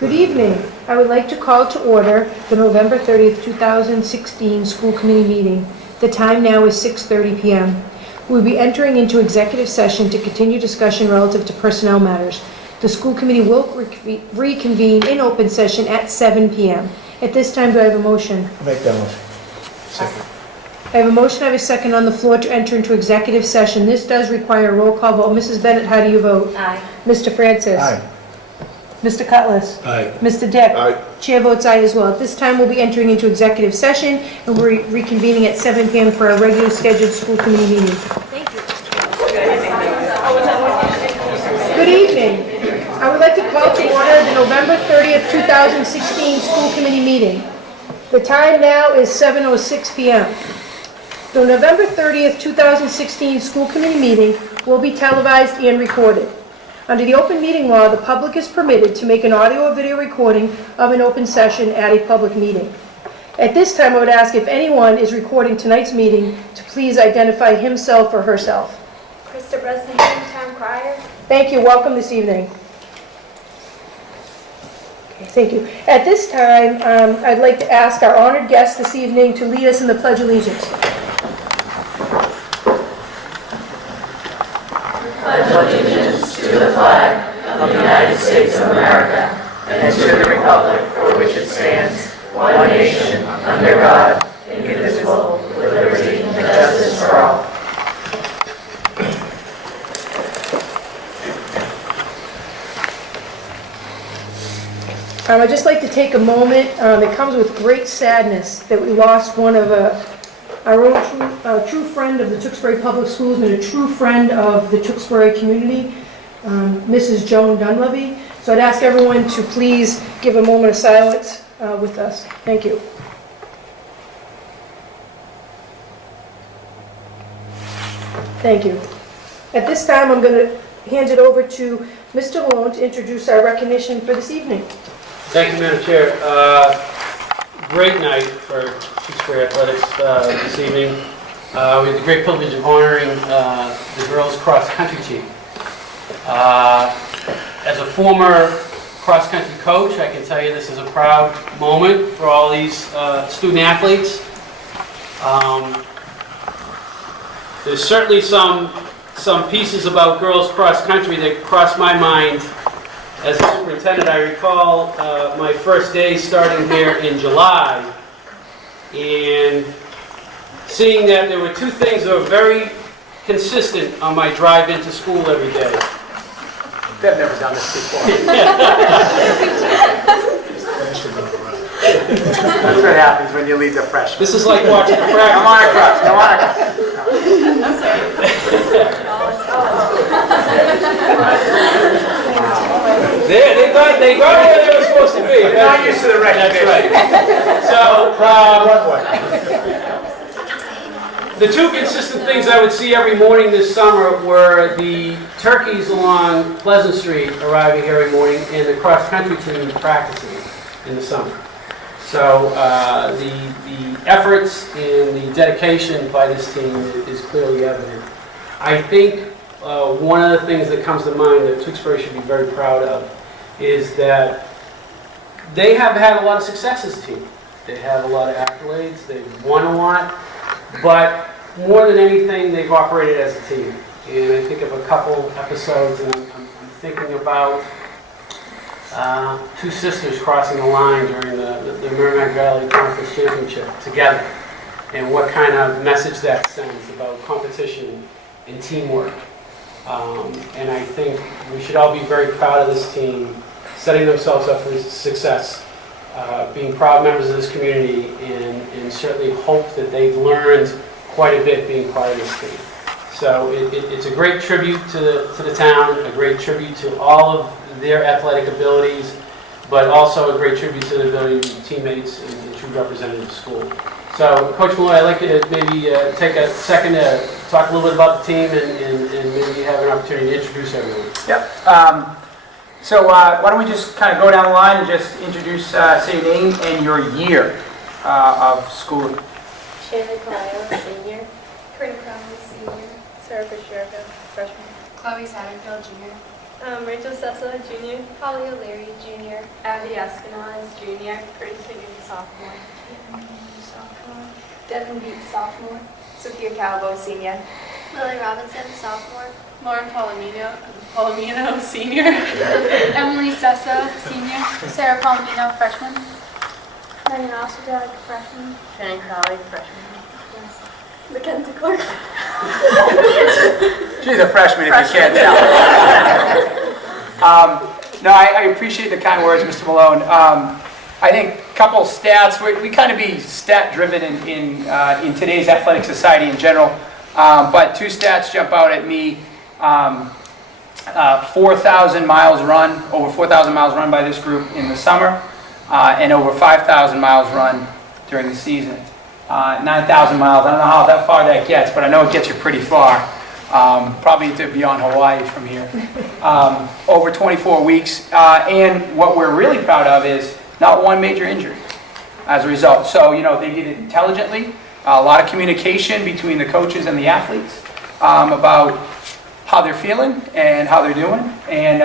Good evening. I would like to call to order the November 30th, 2016 school committee meeting. The time now is 6:30 p.m. We will be entering into executive session to continue discussion relative to personnel matters. The school committee will reconvene in open session at 7 p.m. At this time, do I have a motion? I'll make that motion. Second. I have a motion, I have a second on the floor to enter into executive session. This does require a roll call vote. Mrs. Bennett, how do you vote? Aye. Mr. Francis? Aye. Mr. Cutlass? Aye. Mr. Dick? Aye. Chair votes aye as well. At this time, we'll be entering into executive session, and we're reconvening at 7 p.m. for our regular scheduled school committee meeting. Thank you. Good evening. I would like to call to order the November 30th, 2016 school committee meeting. The time now is 7:06 p.m. The November 30th, 2016 school committee meeting will be televised and recorded. Under the open meeting law, the public is permitted to make an audio or video recording of an open session at a public meeting. At this time, I would ask if anyone is recording tonight's meeting to please identify himself or herself. Krista Bresnahan, Town Crier. Thank you. Welcome this evening. Okay, thank you. At this time, I'd like to ask our honored guest this evening to lead us in the Pledge of Allegiance. Pledge allegiance to the flag of the United States of America and to the republic for which it stands, one nation, under God, indivisible, with liberty and justice for all. I'd just like to take a moment. It comes with great sadness that we lost one of our own true friend of the Tewksbury Public Schools and a true friend of the Tewksbury community, Mrs. Joan Dunleavy. So I'd ask everyone to please give a moment of silence with us. Thank you. Thank you. At this time, I'm going to hand it over to Mr. Malone to introduce our recognition for this evening. Thank you, Madam Chair. Great night for Tewksbury Athletics this evening. We had the great privilege of honoring the girls' cross-country team. As a former cross-country coach, I can tell you this is a proud moment for all these student athletes. There's certainly some pieces about girls' cross-country that crossed my mind. As a superintendent, I recall my first day starting here in July and seeing that there were two things that were very consistent on my drive into school every day. They've never done this before. That's what happens when you lead the freshmen. This is like watching a practice. Come on across, come on across. They got where they were supposed to be. They're not used to the recognition. That's right. So, the two consistent things I would see every morning this summer were the turkeys along Pleasant Street arriving every morning and the cross-country team practicing in the summer. So the efforts and the dedication by this team is clearly evident. I think one of the things that comes to mind that Tewksbury should be very proud of is that they have had a lot of success as a team. They have a lot of accolades, they've won a lot, but more than anything, they've operated as a team. And I think of a couple episodes, and I'm thinking about two sisters crossing the line during the Merrimack Valley Conference Championship together, and what kind of message that sends about competition and teamwork. And I think we should all be very proud of this team, setting themselves up for success, being proud members of this community, and certainly hope that they've learned quite a bit being part of this team. So it's a great tribute to the town, a great tribute to all of their athletic abilities, but also a great tribute to the ability to be teammates and true representatives of school. So, Coach Malloy, I'd like you to maybe take a second to talk a little bit about the team and maybe have an opportunity to introduce everyone. Yep. So why don't we just kind of go down the line and just introduce, say your name and your year of schooling. Shayla Clio, senior. Corinne Crowley, senior. Sarah Fisher, freshman. Chloe Satterfield, junior. Rachel Sessa, Jr. Holly O'Leary, Jr. Abby Espinoz, Jr. Curtis Higgins, sophomore. Devin Beat, sophomore. Sophia Calvo, senior. Lily Robinson, sophomore. Lauren Palomino, senior. Emily Sessa, senior. Sarah Palomino, freshman. Megan Osterdag, freshman. Shannon Crowley, freshman. Mackenzie Clark. She's a freshman if you can't tell. No, I appreciate the kind words, Mr. Malone. I think a couple stats, we kind of be stat-driven in today's athletic society in general, but two stats jump out at me. 4,000 miles run, over 4,000 miles run by this group in the summer, and over 5,000 miles run during the season. 9,000 miles, I don't know how far that gets, but I know it gets you pretty far. Probably to beyond Hawaii from here. Over 24 weeks, and what we're really proud of is not one major injury as a result. So, they did it intelligently, a lot of communication between the coaches and the athletes about how they're feeling and how they're doing, and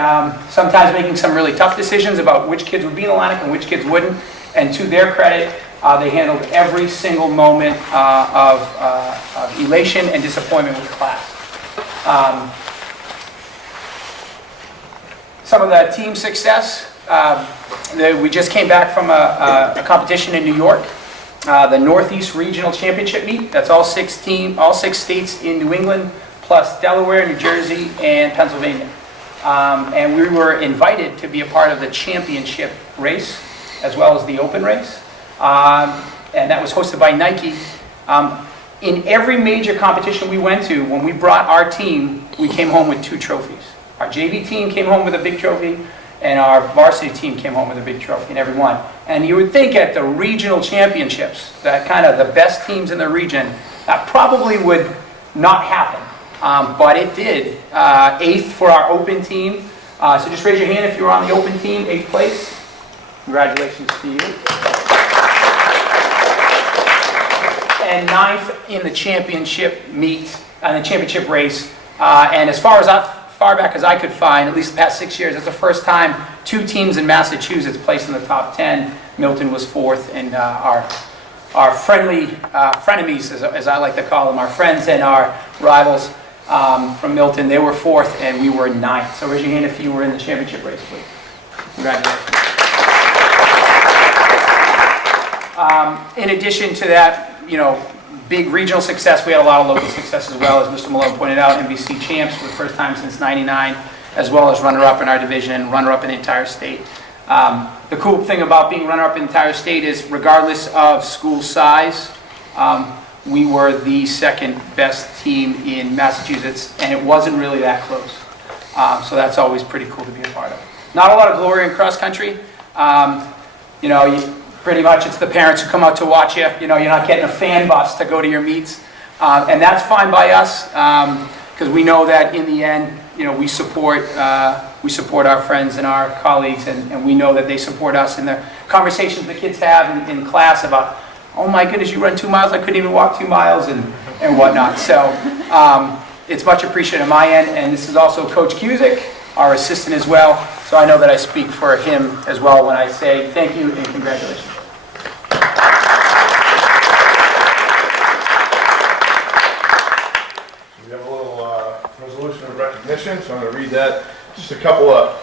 sometimes making some really tough decisions about which kids would be in the lineup and which kids wouldn't. And to their credit, they handled every single moment of elation and disappointment with class. Some of the team success, we just came back from a competition in New York, the Northeast Regional Championship meet. That's all six states in New England, plus Delaware, New Jersey, and Pennsylvania. And we were invited to be a part of the championship race, as well as the open race. And that was hosted by Nike. In every major competition we went to, when we brought our team, we came home with 2 trophies. Our JV team came home with a big trophy, and our varsity team came home with a big trophy in every one. And you would think at the regional championships, that kind of the best teams in the region, that probably would not happen. But it did. 8th for our open team. So just raise your hand if you were on the open team, 8th place. Congratulations to you. And 9th in the championship meet, the championship race. And as far back as I could find, at least the past 6 years, it's the first time 2 teams in Massachusetts placed in the top 10. Milton was 4th, and our frenemies, as I like to call them, our friends and our rivals from Milton, they were 4th, and we were 9th. So raise your hand if you were in the championship race, please. Congratulations. In addition to that, big regional success, we had a lot of local success as well, as Mr. Malone pointed out. NBC champs for the first time since '99, as well as runner-up in our division and runner-up in the entire state. The cool thing about being runner-up in the entire state is, regardless of school size, we were the 2nd best team in Massachusetts, and it wasn't really that close. So that's always pretty cool to be a part of. Not a lot of glory in cross country. Pretty much it's the parents who come out to watch you. You're not getting a fan bus to go to your meets. And that's fine by us, because we know that in the end, we support our friends and our colleagues, and we know that they support us in the conversations the kids have in class about, oh my goodness, you run 2 miles, I couldn't even walk 2 miles, and whatnot. So it's much appreciated on my end, and this is also Coach Cusick, our assistant as well. So I know that I speak for him as well when I say thank you and congratulations. We have a little resolution of recognition, so I'm going to read that. Just a couple of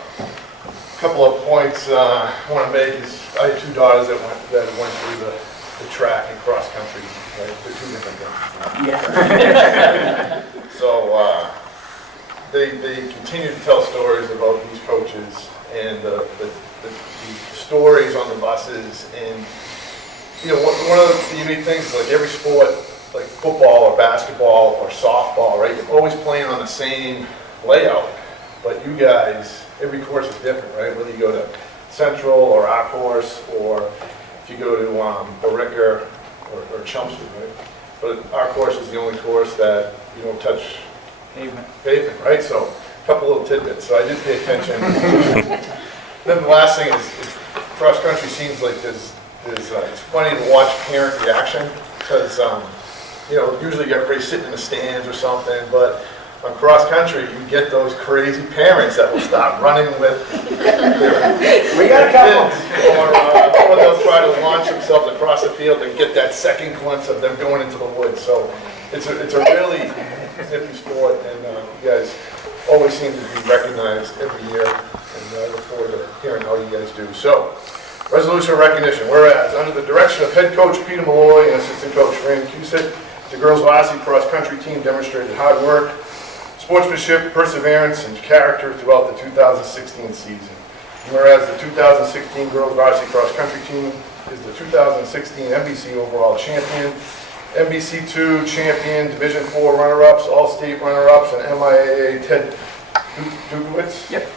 points I want to make is I had 2 daughters that went through the track and cross country. Right? They're 2 different things. Yeah. So they continue to tell stories about these coaches and the stories on the buses. And one of the unique things is, like, every sport, like football or basketball or softball, right? You're always playing on the same layout, but you guys, every course is different, right? Whether you go to Central or our course, or if you go to Baricker or Chelmsford, right? But our course is the only course that you don't touch pavement, right? So a couple little tidbits. So I did pay attention. Then the last thing is cross country seems like it's funny to watch parent reaction, because usually you got everybody sitting in the stands or something, but on cross country, you get those crazy parents that will start running with We got a couple. or they'll try to launch themselves across the field and get that second glimpse of them going into the woods. So it's a really zippy sport, and you guys always seem to be recognized every year, and I look forward to hearing how you guys do. So, resolution of recognition. Whereas, under the direction of head coach Peter Malloy and assistant coach Randy Cusick, the girls' varsity cross-country team demonstrated hard work, sportsmanship, perseverance, and character throughout the 2016 season. And whereas the 2016 girls' varsity cross-country team is the 2016 NBC overall champion, NBC2 champion, Division IV runner-ups, All-State runner-ups, and MIAA Ted Dukowitz. Yep.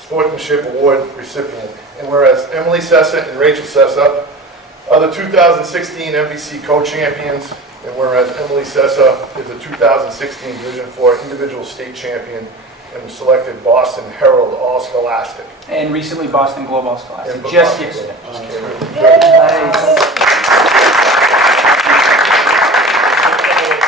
Sportsmanship Award recipient. And whereas Emily Sessa and Rachel Sessa are the 2016 NBC co-champions, and whereas Emily Sessa is the 2016 Division IV individual state champion and was selected Boston Herald All-Scholastic. And recently Boston Globe All-Scholastic, And just Boston yesterday. Globe. Just came in.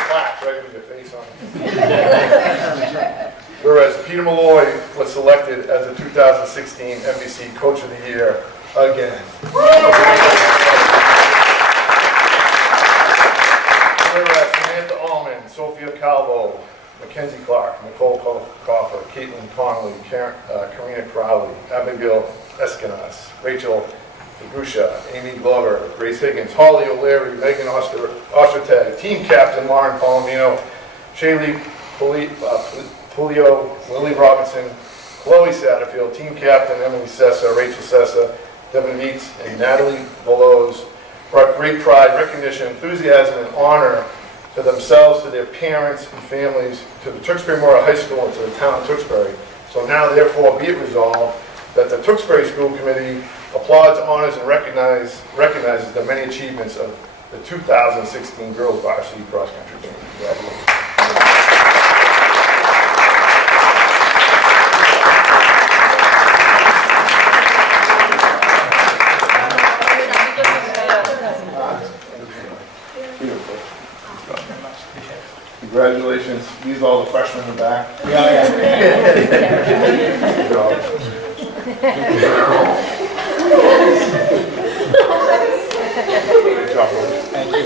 Plaque right with your face on it. Whereas Peter Malloy was selected as the 2016 NBC Coach of the Year again. Whereas Samantha Allman, Sophia Calvo, Mackenzie Clark, Nicole Coffer, Caitlin Connolly, Karina Crowley, Abigail Eskenas, Rachel Fagusha, Amy Glover, Grace Higgins, Holly O'Leary, Megan Ostertag, team captain Lauren Palomino, Shaylee Pulio, Lily Robinson, Chloe Satterfield, team captain Emily Sessa, Rachel Sessa, Devin Meets, and Natalie Veloz brought great pride, recognition, enthusiasm, and honor to themselves, to their parents and families, to the Tewksbury Memorial High School, and to the town of Tewksbury. So now, therefore, be it resolved that the Tewksbury School Committee applauds, honors, and recognizes the many achievements of the 2016 girls varsity cross country team. Congratulations. Congratulations. These are all the freshmen in the back. Good job, boys. Thank you.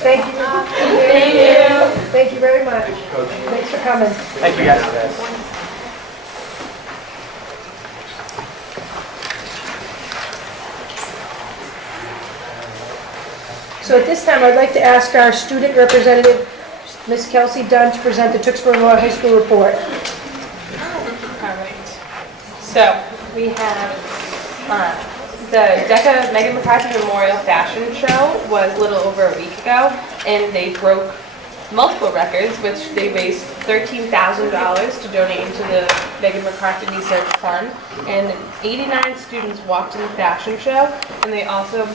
Thank you. Thank you. Thank you very much. Thanks for coming. Thank you, guys. So at this time, I'd like to ask our student representative, Ms. Kelsey Dunn, to present the Tewksbury Memorial High School report. All right. So we have the DECA Megan McCarthy Memorial Fashion Show was a little over a week ago, and they broke multiple records, which they raised $13,000 to donate into the Megan McCarthy Research Fund. And 89 students walked in the fashion show, and they also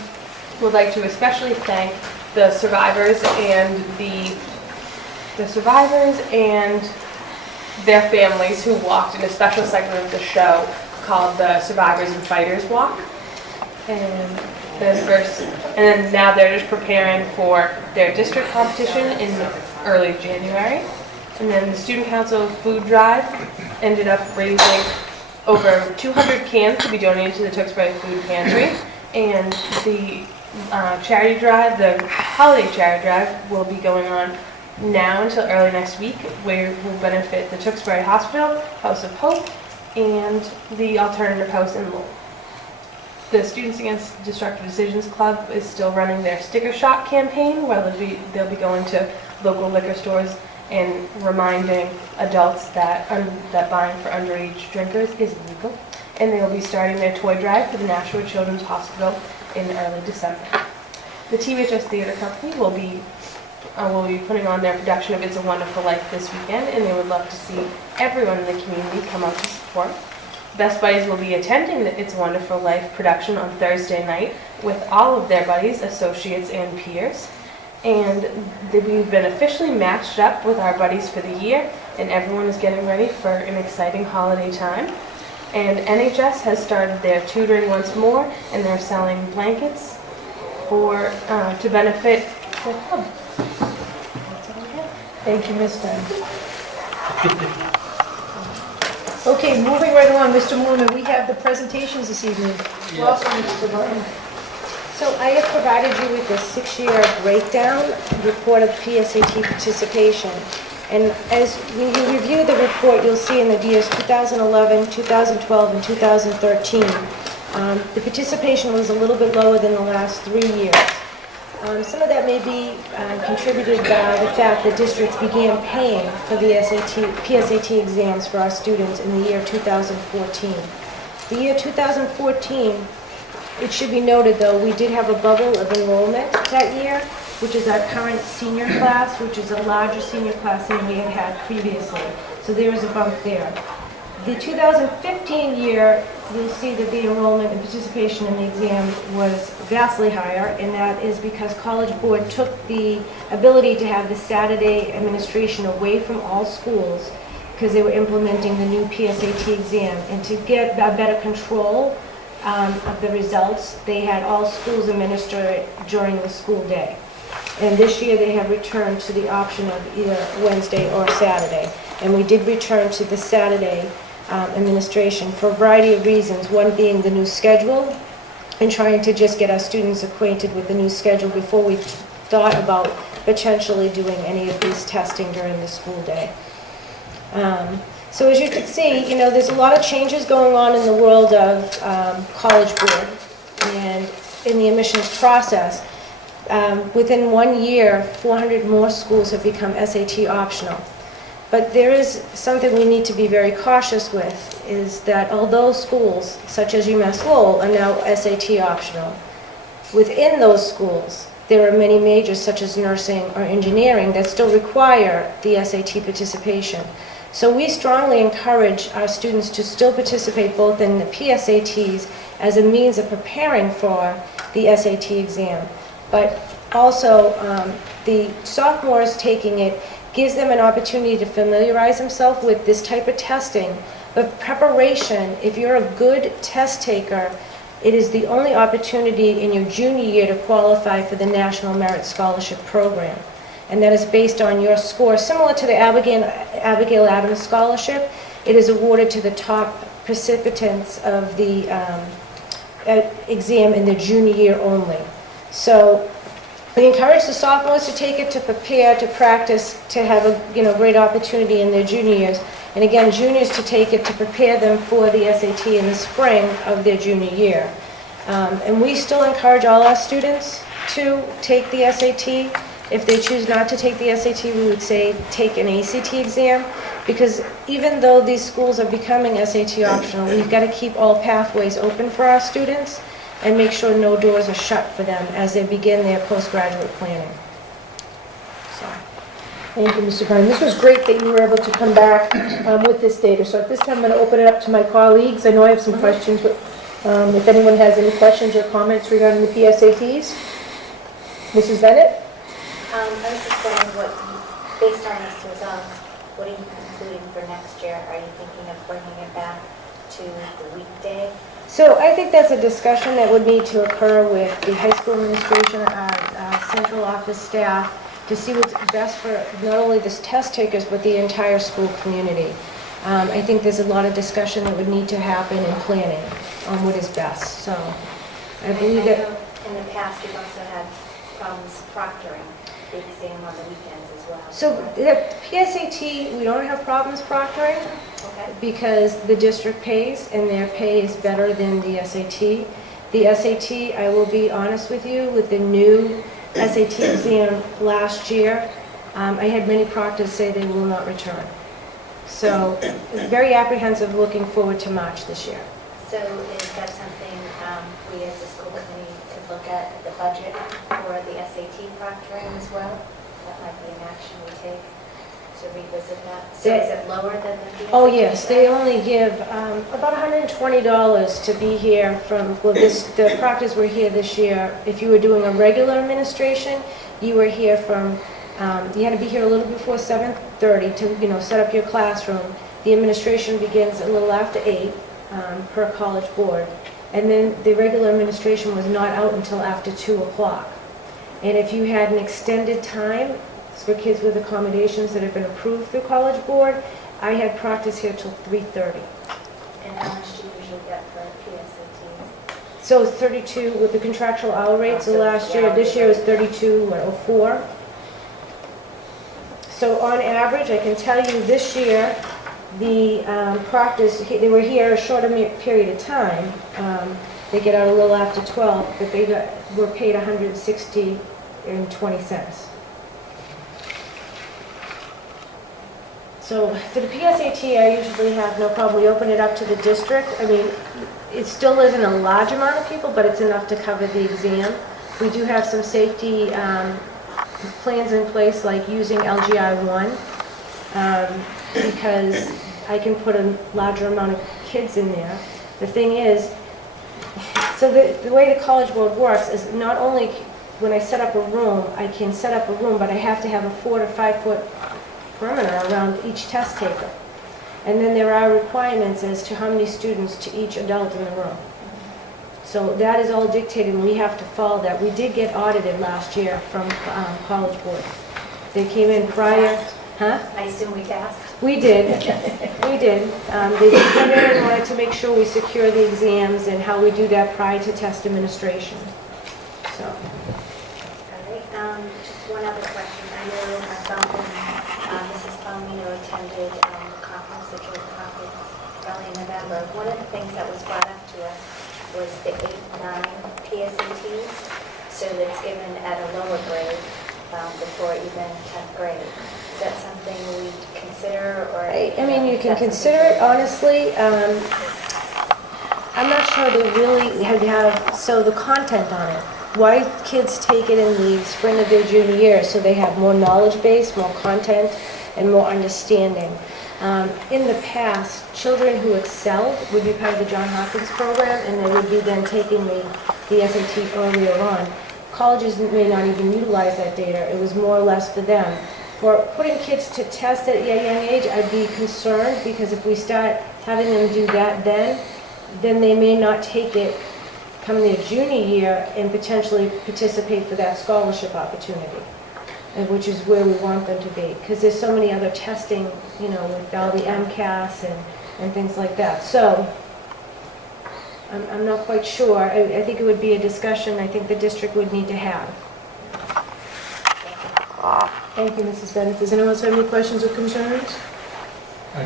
would like to especially thank the survivors and their families who walked in a special segment of the show called the Survivors and Fighters Walk. And then now they're just preparing for their district competition in early January. And then the Student Council food drive ended up raising over 200 cans to be donated to the Tewksbury Food Pantry. And the charity drive, the holiday charity drive, will be going on now until early next week, where will benefit the Tewksbury Hospital, House of Hope, and the Alternative House in Lowell. The Students Against Destructive Decisions Club is still running their sticker shock campaign, where they'll be going to local liquor stores and reminding adults that buying for underage drinkers is illegal. And they will be starting their toy drive for the Nashua Children's Hospital in early December. The TPS Theater Company will be putting on their production of It's a Wonderful Life this weekend, and they would love to see everyone in the community come out to support. Best Buddies will be attending the It's a Wonderful Life production on Thursday night with all of their buddies, associates, and peers. And we've been officially matched up with our buddies for the year, and everyone is getting ready for an exciting holiday time. And NHS has started their tutoring once more, and they're selling blankets to benefit the club. Thank you, Ms. Dunn. Okay, moving right along, Mr. Moorman, we have the presentations this evening. Welcome, Mr. Martin. So I have provided you with a 6-year breakdown report of PSAT participation. And as when you review the report, you'll see in the years 2011, 2012, and 2013, the participation was a little bit lower than the last 3 years. Some of that may be contributed by the fact that districts began paying for the PSAT exams for our students in the year 2014. The year 2014, it should be noted though, we did have a bubble of enrollment that year, which is our current senior class, which is a larger senior class than we had had previously. So there is a bump there. The 2015 year, you'll see that the enrollment and participation in the exam was vastly higher, and that is because College Board took the ability to have the Saturday administration away from all schools because they were implementing the new PSAT exam. And to get a better control of the results, they had all schools administer it during the school day. And this year they have returned to the option of either Wednesday or Saturday. And we did return to the Saturday administration for a variety of reasons, one being the new schedule and trying to just get our students acquainted with the new schedule before we thought about potentially doing any of this testing during the school day. So as you can see, you know, there's a lot of changes going on in the world of College Board and in the admissions process. Within 1 year, 400 more schools have become SAT optional. But there is something we need to be very cautious with, is that although schools such as UMass Lowell are now SAT optional, within those schools there are many majors such as nursing or engineering that still require the SAT participation. So we strongly encourage our students to still participate both in the PSATs as a means of preparing for the SAT exam, but also the sophomores taking it gives them an opportunity to familiarize themselves with this type of testing. But preparation, if you're a good test taker, it is the only opportunity in your junior year to qualify for the National Merit Scholarship Program. And that is based on your score. Similar to the Abigail Adams Scholarship, it is awarded to the top participants of the exam in the junior year only. So we encourage the sophomores to take it, to prepare, to practice, to have a great opportunity in their junior years. And again, juniors to take it to prepare them for the SAT in the spring of their junior year. And we still encourage all our students to take the SAT. If they choose not to take the SAT, we would say take an ACT exam, because even though these schools are becoming SAT optional, we've got to keep all pathways open for our students and make sure no doors are shut for them as they begin their postgraduate planning. So. Thank you, Mr. Byrne. This was great that you were able to come back with this data. So at this time, I'm going to open it up to my colleagues. I know I have some questions, but if anyone has any questions or comments regarding the PSATs. Mrs. Bennett? I was just wondering based on these results, what are you concluding for next year? Are you thinking of bringing it back to the weekday? So I think that's a discussion that would need to occur with the high school administration, our central office staff, to see what's best for not only the test takers, but the entire school community. I think there's a lot of discussion that would need to happen in planning on what is best. So I believe that in the past you've also had problems proctoring the exam on the weekends as well. So the PSAT, we don't have problems proctoring. Okay. Because the district pays, and their pay is better than the SAT. The SAT, I will be honest with you, with the new SAT exam last year, I had many proctors say they will not return. So very apprehensive looking forward to March this year. So is that something we as a school committee could look at the budget for the SAT proctoring as well? That might be an action we take to revisit that. So is it lower than the Oh yes, they only give about $120 to be here from, well, the proctors were here this year. If you were doing a regular administration, you were here from, you had to be here a little before 7:30 to set up your classroom. The administration begins a little after 8 per College Board. And then the regular administration was not out until after 2 o'clock. And if you had an extended time, for kids with accommodations that have been approved through College Board. I had practice here till 3:30. And how much do you usually get for PSAT? So it's 32 with the contractual hour rates of last year. This year is 32.04. So on average, I can tell you this year, the practice, they were here a shorter period of time. They get out a little after 12, but were paid $160.20. So for the PSAT, I usually have no problem. We open it up to the district. I mean, it still isn't a large amount of people, but it's enough to cover the exam. We do have some safety plans in place, like using LGI-1, because I can put a larger amount of kids in there. The thing is, so the way the College Board works is not only when I set up a room, I can set up a room, but I have to have a 4 to 5 foot perimeter around each test taker. And then there are requirements as to how many students to each adult in the room. So that is all dictated, and we have to follow that. We did get audited last year from College Board. They came in prior, huh? I assume we passed? We did, we did. They did come in and wanted to make sure we secure the exams and how we do that prior to test administration. So, All right, just one other question. I know Mrs. Palomino attended the conference, the joint conference early in November. One of the things that was brought up to us was the 8-9 PSATs, so that's given at a lower grade before even 10th grade. Is that something we consider, or? I mean, you can consider it, honestly. I'm not sure they really have, so the content on it. Why kids take it in the spring of their junior year, so they have more knowledge base, more content, and more understanding. In the past, children who excelled would be part of the John Hopkins program, and they would be then taking the SAT earlier on. Colleges may not even utilize that data. It was more or less for them. For putting kids to test at a young age, I'd be concerned, because if we start having them do that then they may not take it come their junior year and potentially participate for that scholarship opportunity, and which is where we want them to be, because there's so many other testing, you know, with all the MCAS and things like that. So I'm not quite sure. I think it would be a discussion I think the district would need to have. Thank you, Mrs. Bennett. Does anyone else have any questions or concerns?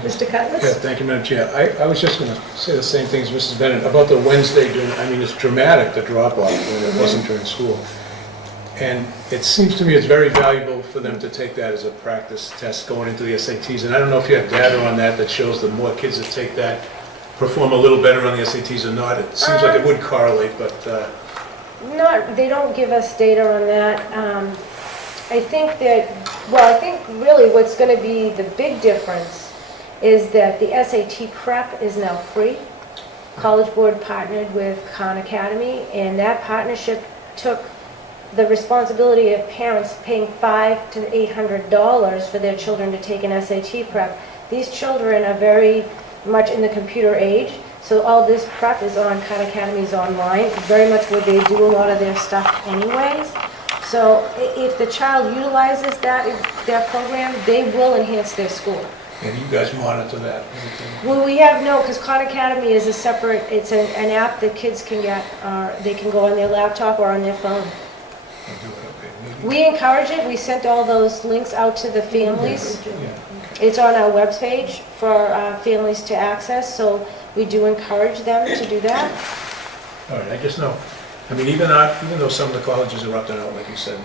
Mr. Cutlass? Yeah, thank you, Madam Chair. I was just going to say the same thing as Mrs. Bennett about the Wednesday. I mean, it's dramatic, the drop-off, when it wasn't during school. And it seems to me it's very valuable for them to take that as a practice test going into the SATs. And I don't know if you have data on that shows the more kids that take that perform a little better on the SATs or not. It seems like it would correlate, but... They don't give us data on that. I think really what's going to be the big difference is that the SAT prep is now free. College Board partnered with Khan Academy, and that partnership took the responsibility of parents paying $500 to $800 for their children to take an SAT prep. These children are very much in the computer age, so all this prep is on Khan Academy's online, very much where they do a lot of their stuff anyways. So if the child utilizes that program, they will enhance their school. And you guys monitor that? Well, we have because Khan Academy is a separate, it's an app that kids can get, they can go on their laptop or on their phone. We encourage it. We sent all those links out to the families. It's on our webpage for families to access, so we do encourage them to do that. All right, I just know. I mean, even though some of the colleges are up and out, like you said,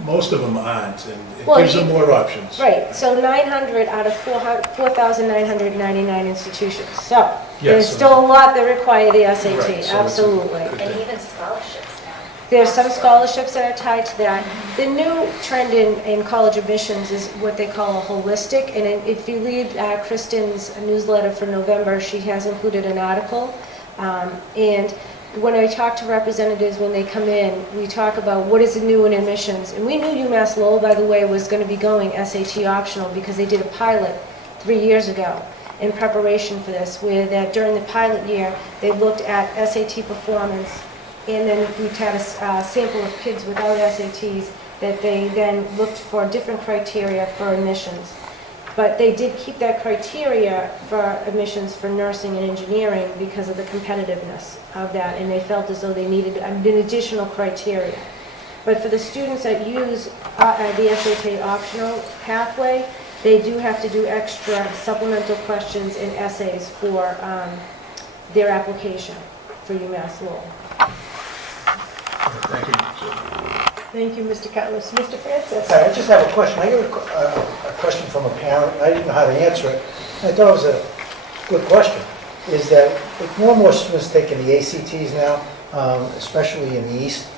most of them aren't, and it gives them more options. Right, so 900 out of 4,999 institutions. So there's still a lot that require the SAT, Right, so absolutely. And even scholarships now. There's some scholarships that are tied to that. The new trend in college admissions is what they call a holistic, and if you read Kristen's newsletter for November, she has included an article, and when I talk to representatives when they come in, we talk about what is new in admissions. And we knew UMass Lowell, by the way, was going to be going SAT optional because they did a pilot 3 years ago in preparation for this, where that during the pilot year, they looked at SAT performance, and then we had a sample of kids without SATs, that they then looked for different criteria for admissions. But they did keep that criteria for admissions for nursing and engineering because of the competitiveness of that, and they felt as though they needed an additional criteria. But for the students that use the SAT optional pathway, they do have to do extra supplemental questions and essays for their application for UMass Lowell. Thank you. Thank you, Mr. Cutlass. Mr. Francis? Hi, I just have a question. I got a question from a parent. I didn't know how to answer it. I thought it was a good question. Is that with more and more students taking the ACTs now, especially in the East,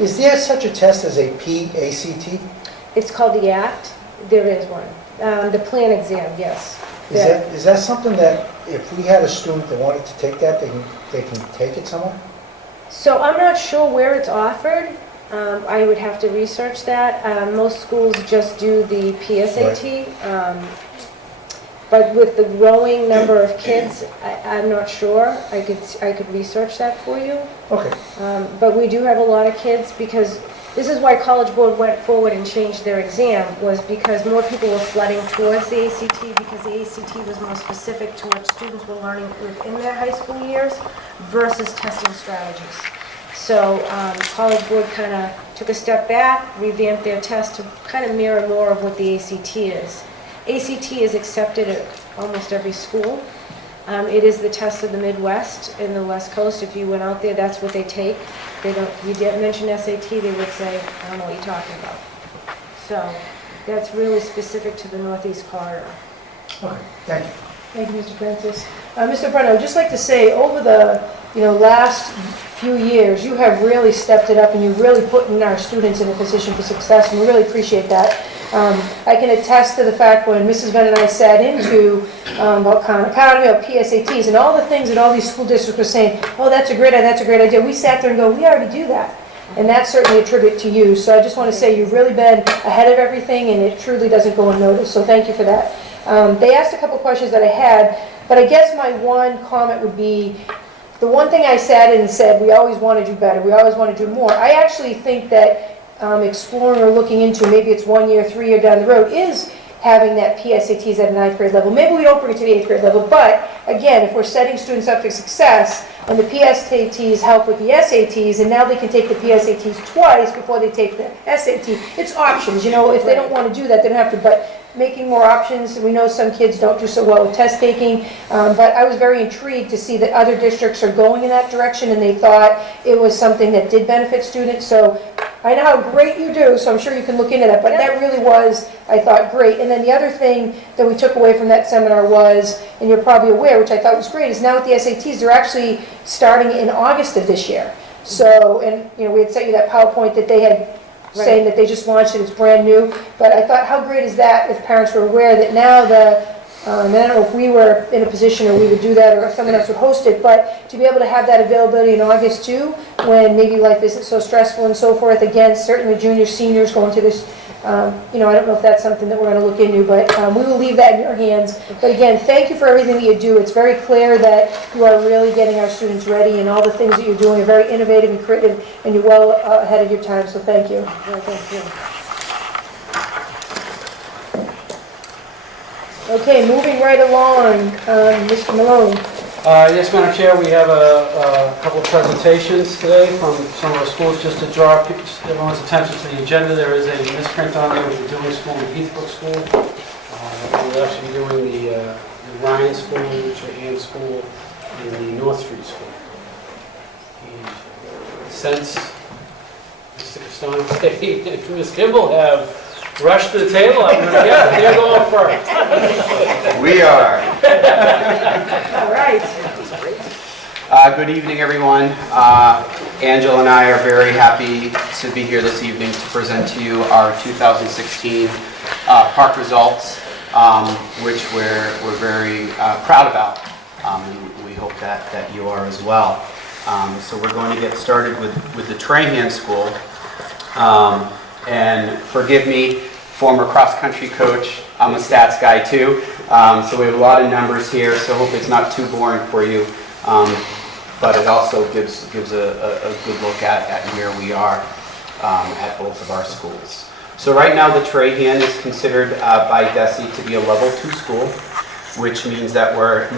is there such a test as a PACT? It's called the ACT. There is one. The plan exam, yes. Is that something that if we had a student that wanted to take that, they can take it somewhere? So I'm not sure where it's offered. I would have to research that. Most schools just do the PSAT. But with the growing number of kids, I'm not sure. I could research that for you. Okay. But we do have a lot of kids because this is why College Board went forward and changed their exam, was because more people were flooding towards the ACT because the ACT was more specific to what students were learning within their high school years versus testing strategies. So College Board kind of took a step back, revamped their test to kind of mirror more of what the ACT is. ACT is accepted at almost every school. It is the test of the Midwest and the West Coast. If you went out there, that's what they take. They don't. You didn't mention SAT, they would say, I don't know what you're talking about. So that's really specific to the Northeast corridor. Okay, thank you. Thank you, Mr. Francis. Mr. Brennan, I would just like to say, over the last few years, you have really stepped it up and you've really put in our students in a position for success, and we really appreciate that. I can attest to the fact when Mrs. Venn and I sat into about Khan Academy, about PSATs, and all the things that all these school districts were saying, oh, that's a great idea. We sat there and go, we already do that. And that's certainly a tribute to you. So I just want to say you've really been ahead of everything, and it truly doesn't go unnoticed. So thank you for that. They asked a couple questions that I had, but I guess my one comment would be, the one thing I sat in and said, we always want to do better, we always want to do more. I actually think that exploring or looking into, maybe it's 1 year, 3 year down the road, is having that PSATs at a 9th grade level. Maybe we don't bring it to the 8th grade level, but again, if we're setting students up for success, and the PSATs help with the SATs, and now they can take the PSATs twice before they take the SAT, it's options. If they don't want to do that, they don't have to, but making more options. We know some kids don't do so well with test taking, but I was very intrigued to see that other districts are going in that direction, and they thought it was something that did benefit students. So I know how great you do, so I'm sure you can look into that, but that really was, I thought, great. And then the other thing that we took away from that seminar was, and you're probably aware, which I thought was great, is now with the SATs, they're actually starting in August of this year. So, and we had sent you that PowerPoint that they had saying that they just launched it, it's brand new. But I thought, how great is that if parents were aware that now I don't know if we were in a position or we would do that or if someone else would host it, but to be able to have that availability in August too, when maybe life isn't so stressful and so forth. Again, certainly juniors, seniors going to this, I don't know if that's something that we're going to look into, but we will leave that in your hands. But again, thank you for everything that you do. It's very clear that you are really getting our students ready, and all the things that you're doing are very innovative and creative, and you're well ahead of your time, so thank you. Well, thank you. Okay, moving right along, Mr. Malone. Yes, Madam Chair, we have a couple of presentations today from some of our schools. Just to draw everyone's attention to the agenda, there is a misprint on there with the Dewey School and Heathbrook School. We'll actually be doing the Ryan School, the Trahan School, and the North Street School. And since Mr. Castano and Ms. Kimball have rushed to the table, I'm going to guess that they're going first. We are. All right. Good evening, everyone. Angela and I are very happy to be here this evening to present to you our 2016 park results, which we're very proud about. And we hope that you are as well. So we're going to get started with the Trahan School. And forgive me, former cross-country coach, I'm a stats guy too. So we have a lot of numbers here, so I hope it's not too boring for you. But it also gives a good look at where we are. at both of our schools. So right now, the Trahan is considered by DESE to be a level 2 school, which means that we're